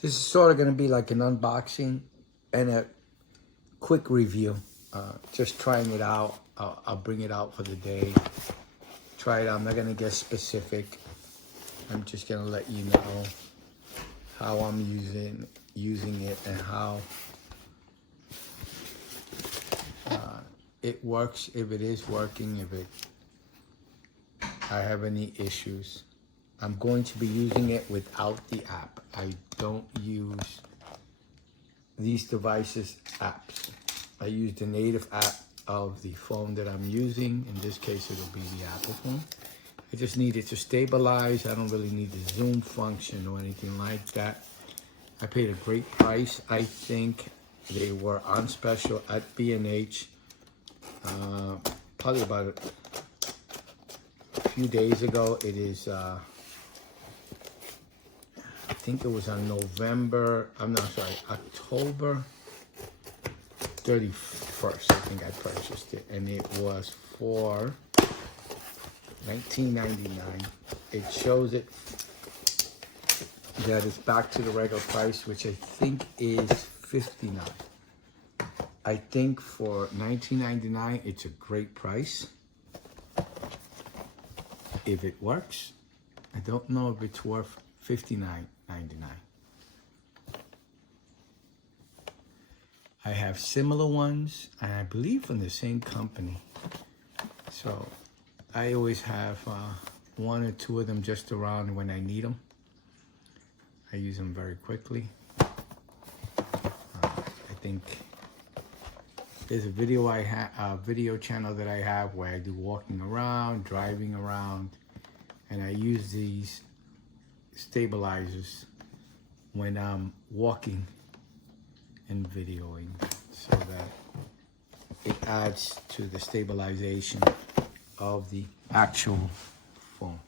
This is sort of going to be like an unboxing and a quick review. Just trying it out. I'll bring it out for the day. Try it out. I'm not going to get specific. I'm just going to let you know how I'm using it and how it works, if it is working, I have any issues. I'm going to be using it without the app. I don't use these devices apps. I use the native app of the phone that I'm using. In this case, it'll be the Apple phone. I just need it to stabilize. I don't really need the zoom function or anything like that. I paid a great price. I think they were on special at B&H probably about a few days ago. It is, I think it was on October 31st, I think I purchased it. And it was for $19.99. It shows it that it's back to the regular price, which I think is $59. I think for $19.99, it's a great price. If it works, I don't know if it's worth $59.99. I have similar ones, and I believe from the same company. So I always have one or two of them just around when I need them. I use them very quickly. I think there's a video channel that I have where I do walking around, driving around, and I use these stabilizers when I'm walking and videoing, so that it adds to the stabilization of the actual phone.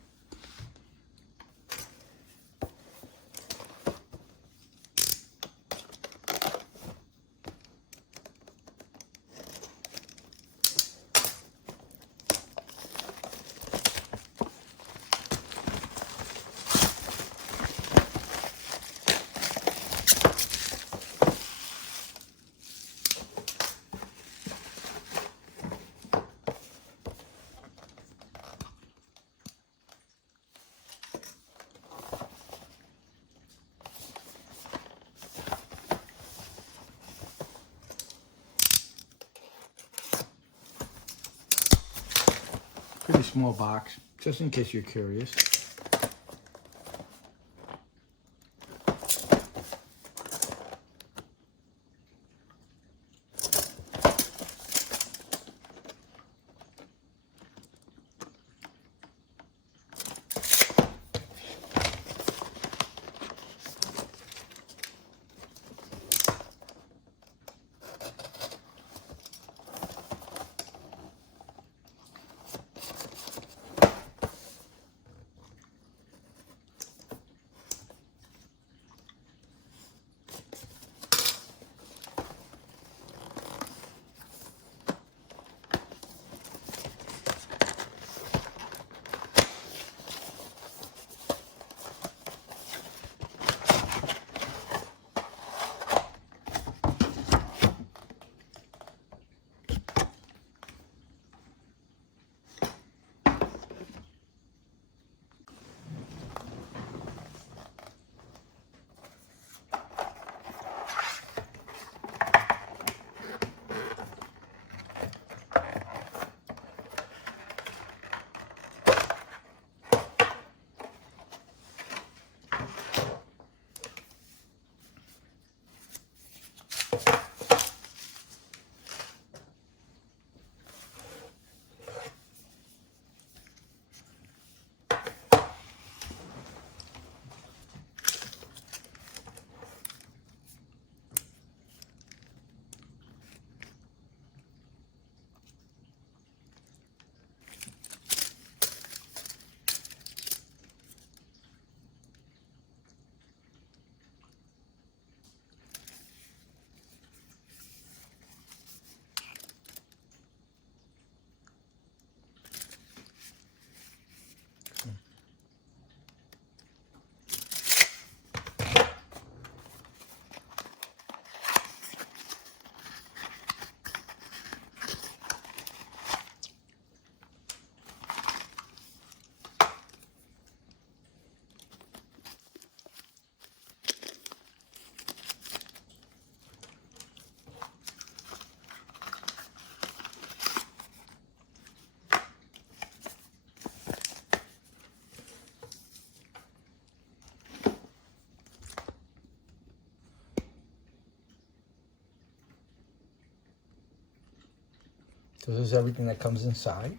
Pretty small box, just in case you're curious. So this is everything that comes inside.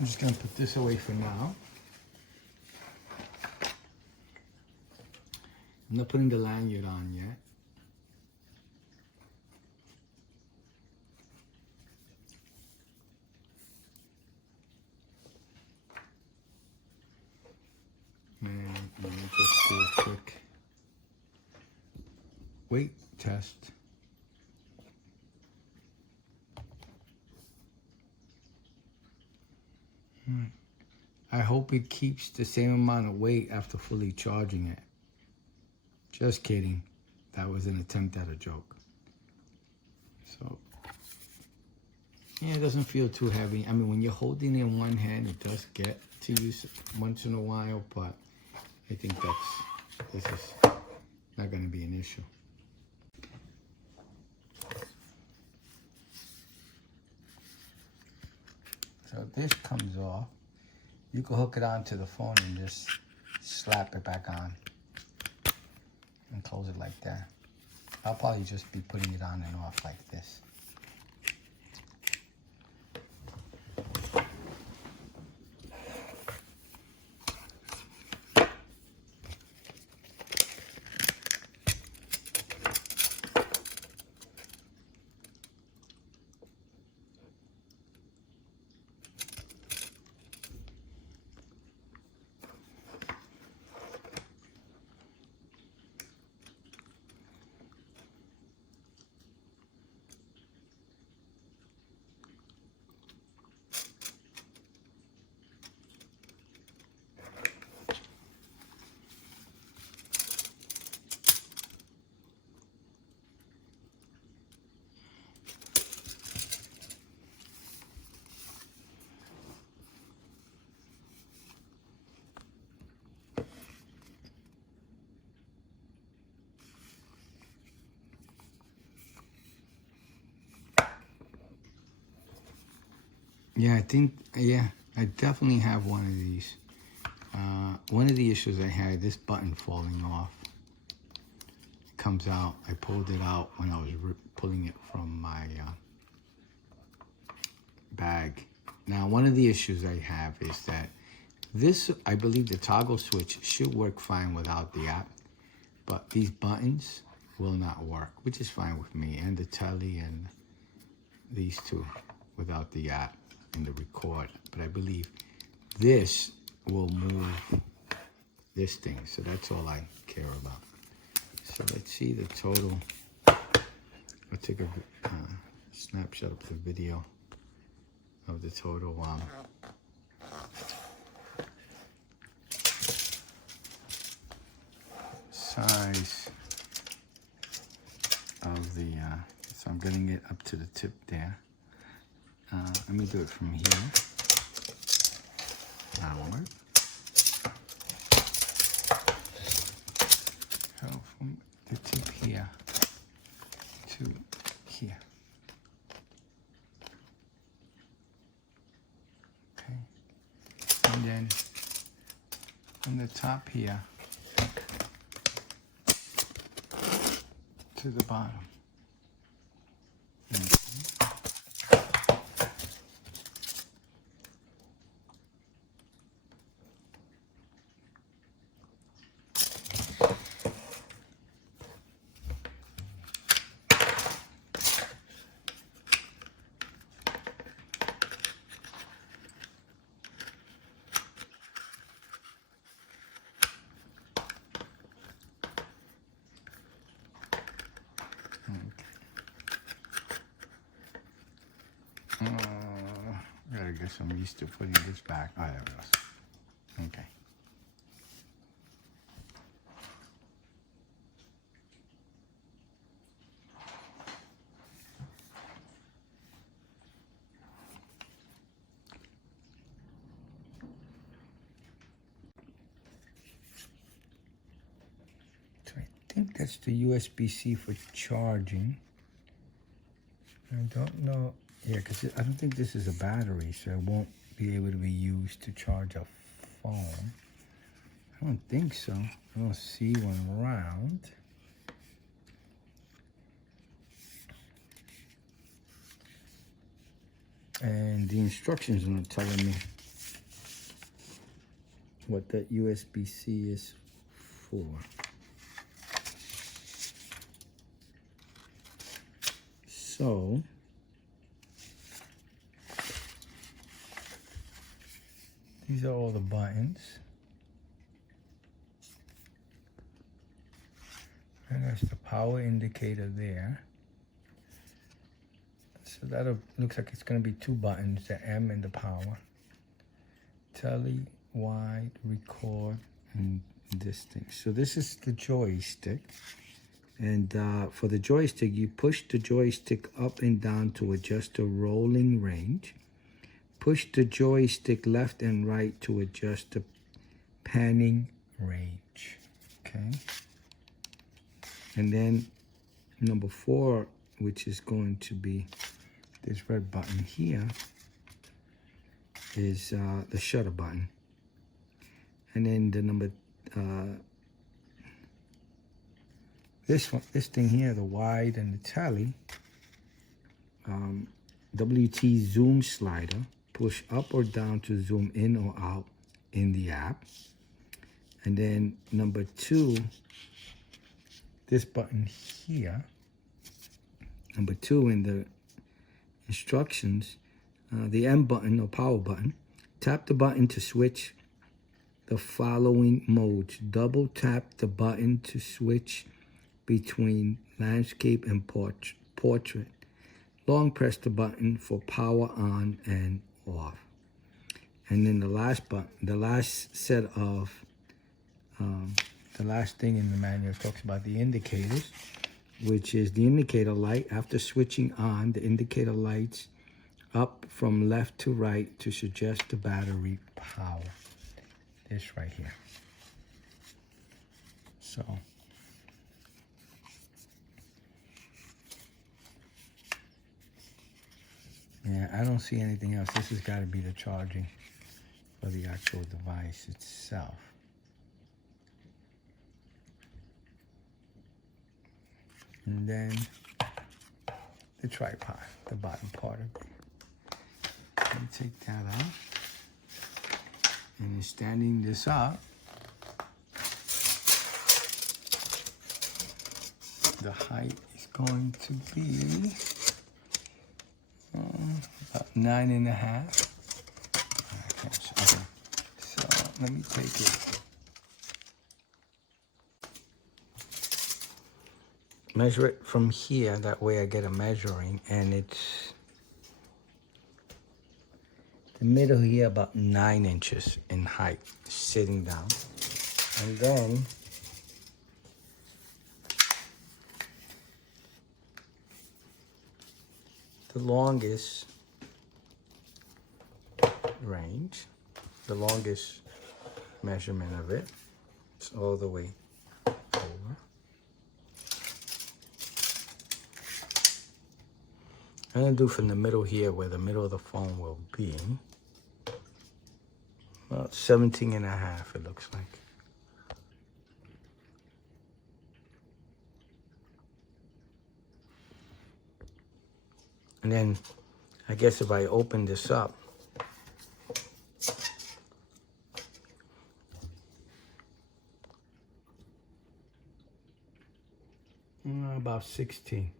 I'm just going to put this away for now. I'm not putting the lanyard on yet. And let me just do a quick weight test. I hope it keeps the same amount of weight after fully charging it. Just kidding. That was an attempt at a joke. So, yeah, it doesn't feel too heavy. I mean, when you're holding it in one hand, it does get to you once in a while, but I think this is not going to be an issue. So this comes off. You can hook it onto the phone and just slap it back on and close it like that. I'll probably just be putting it on and off like this. Yeah, I definitely have one of these. One of the issues I had, this button falling off. It comes out. I pulled it out when I was pulling it from my bag. Now, one of the issues I have is that this, I believe the toggle switch should work fine without the app, but these buttons will not work, which is fine with me, and the telly and these two without the app. in the record, but I believe this will move this thing. So that's all I care about. So let's see the total. I'll take a snapshot of the video of the total size of the, so I'm getting it up to the tip there. Let me do it from here. Downward. So from the tip here to here. Okay. And then from the top here to the bottom. I guess I'm used to putting this back. Oh, there it goes. Okay. So I think that's the USB-C for charging. I don't know. Yeah, because I don't think this is a battery, so it won't be able to be used to charge a phone. I don't think so. I don't see one around. And the instructions are not telling me what that USB-C is for. So these are all the buttons. And there's the power indicator there. So that looks like it's going to be two buttons, the M and the power. Tele, wide, record, and this thing. So this is the joystick. And for the joystick, you push the joystick up and down to adjust the rolling range. Push the joystick left and right to adjust the panning range. Okay. And then number 4, which is going to be this red button here, is the shutter button. And then the number this thing here, the wide and the tele, WT zoom slider, push up or down to zoom in or out in the app. And then number 2, this button here, number 2 in the instructions, the M button or power button, tap the button to switch the following modes. Double tap the button to switch between landscape and portrait. Long press the button for power on and off. And then the last button, the last set of, the last thing in the manual talks about the indicators, which is the indicator light. After switching on, the indicator lights up from left to right to suggest the battery power. This right here. So yeah, I don't see anything else. This has got to be the charging for the actual device itself. And then the tripod, the bottom part of it. Let me take that out. And in standing this up, the height is going to be about 9.5. Okay, so let me take it. Measure it from here, that way I get a measuring, and it's the middle here about 9 inches in height, sitting down. And then the longest range, the longest measurement of it, is all the way over. I'm going to do from the middle here, where the middle of the phone will be, about 17.5, it looks like. And then, I guess if I open this up, about 16.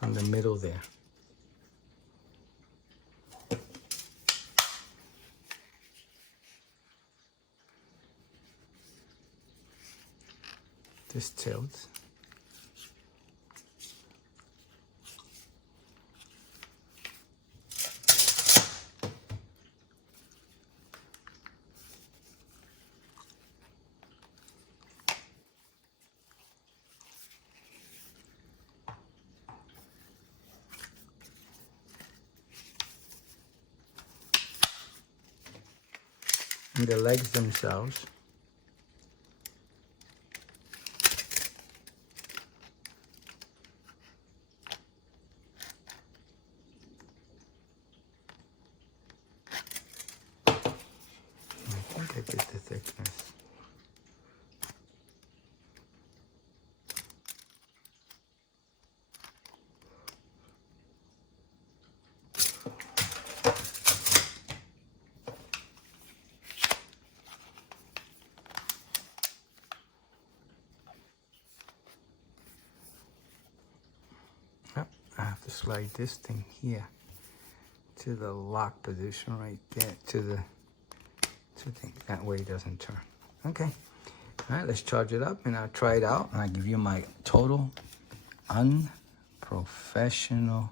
From the middle there. This tilts. And the legs themselves. I think I get the thickness. I have to slide this thing here to the lock position right there, to the thing. That way it doesn't turn. Okay. All right, let's charge it up and I'll try it out. And I'll give you my total unprofessional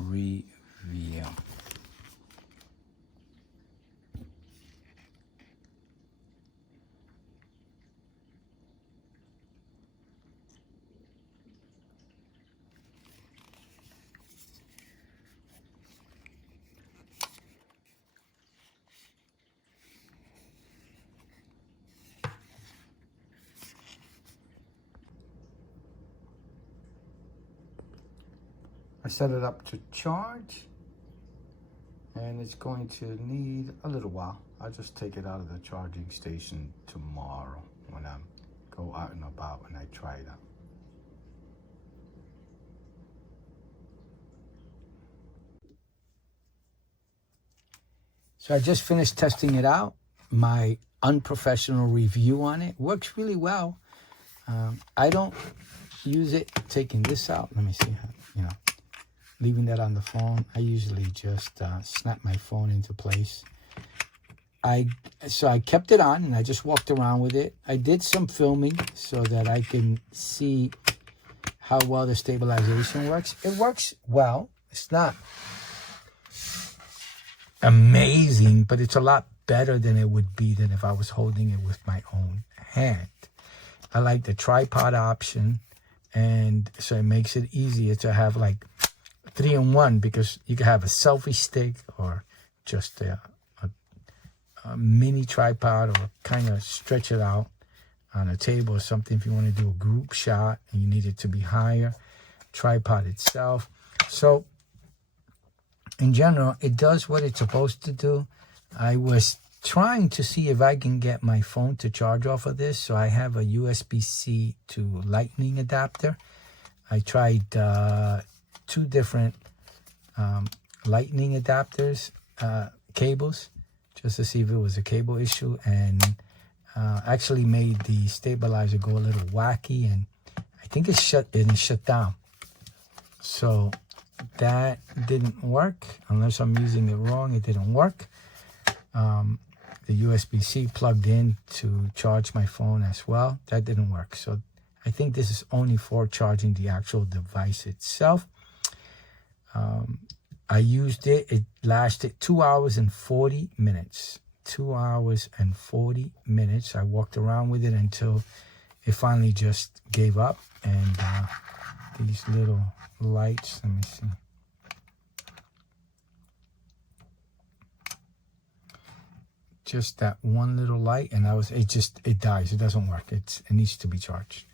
review. I set it up to charge, and it's going to need a little while. I'll just take it out of the charging station tomorrow when I go out and about and I try it out. So I just finished testing it out. My unprofessional review on it works really well. I don't use it taking this out. Let me see how, leaving that on the phone. I usually just snap my phone into place. So I kept it on and I just walked around with it. I did some filming so that I can see how well the stabilization works. It works well. It's not amazing, but it's a lot better than it would be than if I was holding it with my own hand. I like the tripod option, and so it makes it easier to have like 3-in-1, because you can have a selfie stick or just a mini tripod, or kind of stretch it out on a table or something if you want to do a group shot and you need it to be higher. Tripod itself. So in general, it does what it's supposed to do. I was trying to see if I can get my phone to charge off of this. So I have a USB-C to Lightning adapter. I tried 2 different Lightning adapters, cables, just to see if it was a cable issue, and actually made the stabilizer go a little wacky, and I think it shut down. So that didn't work. Unless I'm using it wrong, it didn't work. The USB-C plugged in to charge my phone as well. That didn't work. So I think this is only for charging the actual device itself. I used it. It lasted 2 hours and 40 minutes. 2 hours and 40 minutes. I walked around with it until it finally just gave up. And these little lights, let me see. Just that one little light, and it dies. It doesn't work. It needs to be charged.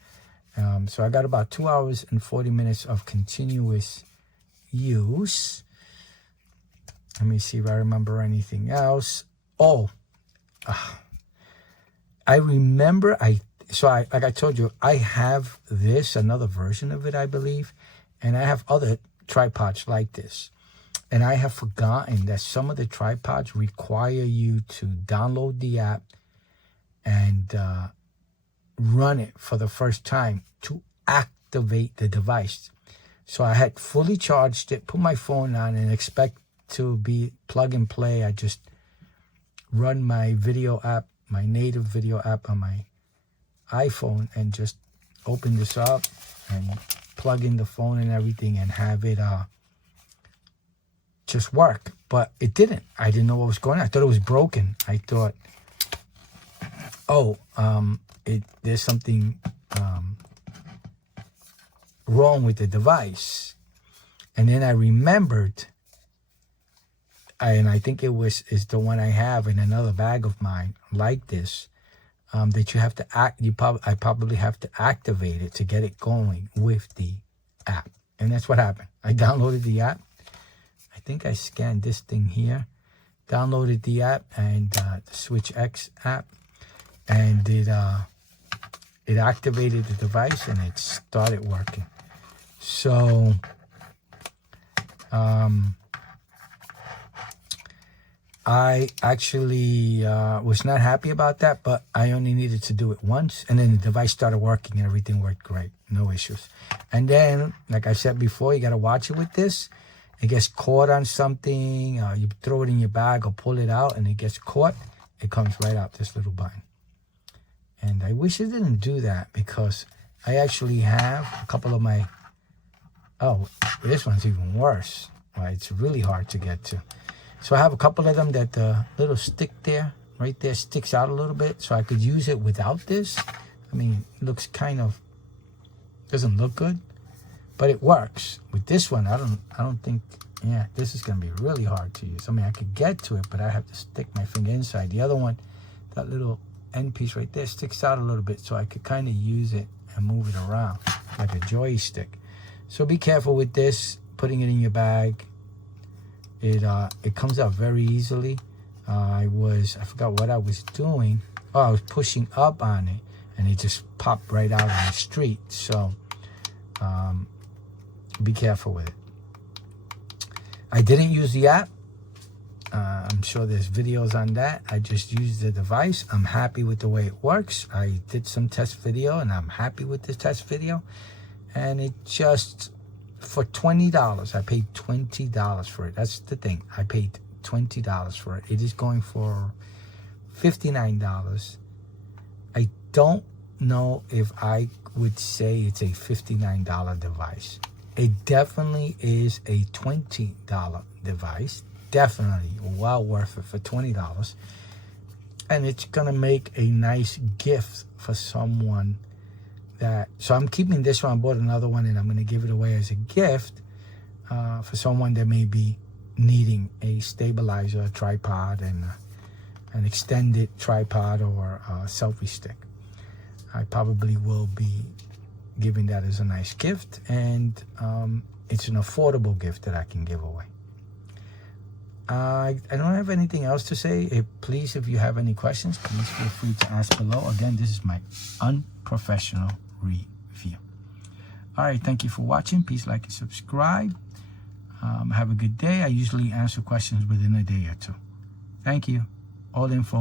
So I got about 2 hours and 40 minutes of continuous use. Let me see if I remember anything else. Oh, I remember. Like I told you, I have another version of it, I believe, and I have other tripods like this. And I have forgotten that some of the tripods require you to download the app and run it for the first time to activate the device. So I had fully charged it, put my phone on, and expect to be plug and play. I just run my video app, my native video app on my iPhone, and just open this up and plug in the phone and everything and have it just work. But it didn't. I didn't know what was going on. I thought it was broken. I thought, there's something wrong with the device. And then I remembered, and I think is the one I have in another bag of mine like this, that you have to I probably have to activate it to get it going with the app. And that's what happened. I downloaded the app. I think I scanned this thing here, downloaded the app and the Switch X app, and it activated the device and it started working. So I actually was not happy about that, but I only needed to do it once, and then the device started working and everything worked great, no issues. And then, like I said before, you got to watch it with this. It gets caught on something, you throw it in your bag or pull it out and it gets caught, it comes right out this little button. And I wish it didn't do that, because I actually have a couple of my, this one's even worse. Right? It's really hard to get to. So I have a couple of them that the little stick there, right there, sticks out a little bit, so I could use it without this. I mean, it looks doesn't look good, but it works. With this one, I don't think, this is gonna be really hard to use. I mean, I could get to it, but I have to stick my finger inside. The other one, that little end piece right there, sticks out a little bit, so I could kind of use it and move it around like a joystick. So be careful with this, putting it in your bag. It comes out very easily. I forgot what I was doing. I was pushing up on it, and it just popped right out on the street. So be careful with it. I didn't use the app. I'm sure there's videos on that. I just used the device. I'm happy with the way it works. I did some test video, and I'm happy with this test video. And it just, for $20, I paid $20 for it. That's the thing. I paid $20 for it. It is going for $59. I don't know if I would say it's a $59 device. It definitely is a $20 device. Definitely well worth it for $20. And it's gonna make a nice gift for someone so I'm keeping this one. I bought another one, and I'm gonna give it away as a gift for someone that may be needing a stabilizer, a tripod, and an extended tripod or a selfie stick. I probably will be giving that as a nice gift, and it's an affordable gift that I can give away. I don't have anything else to say. Please, if you have any questions, please feel free to ask below. Again, this is my unprofessional review. All right, thank you for watching. Please like and subscribe. Have a good day. I usually answer questions within a day or two. Thank you. All info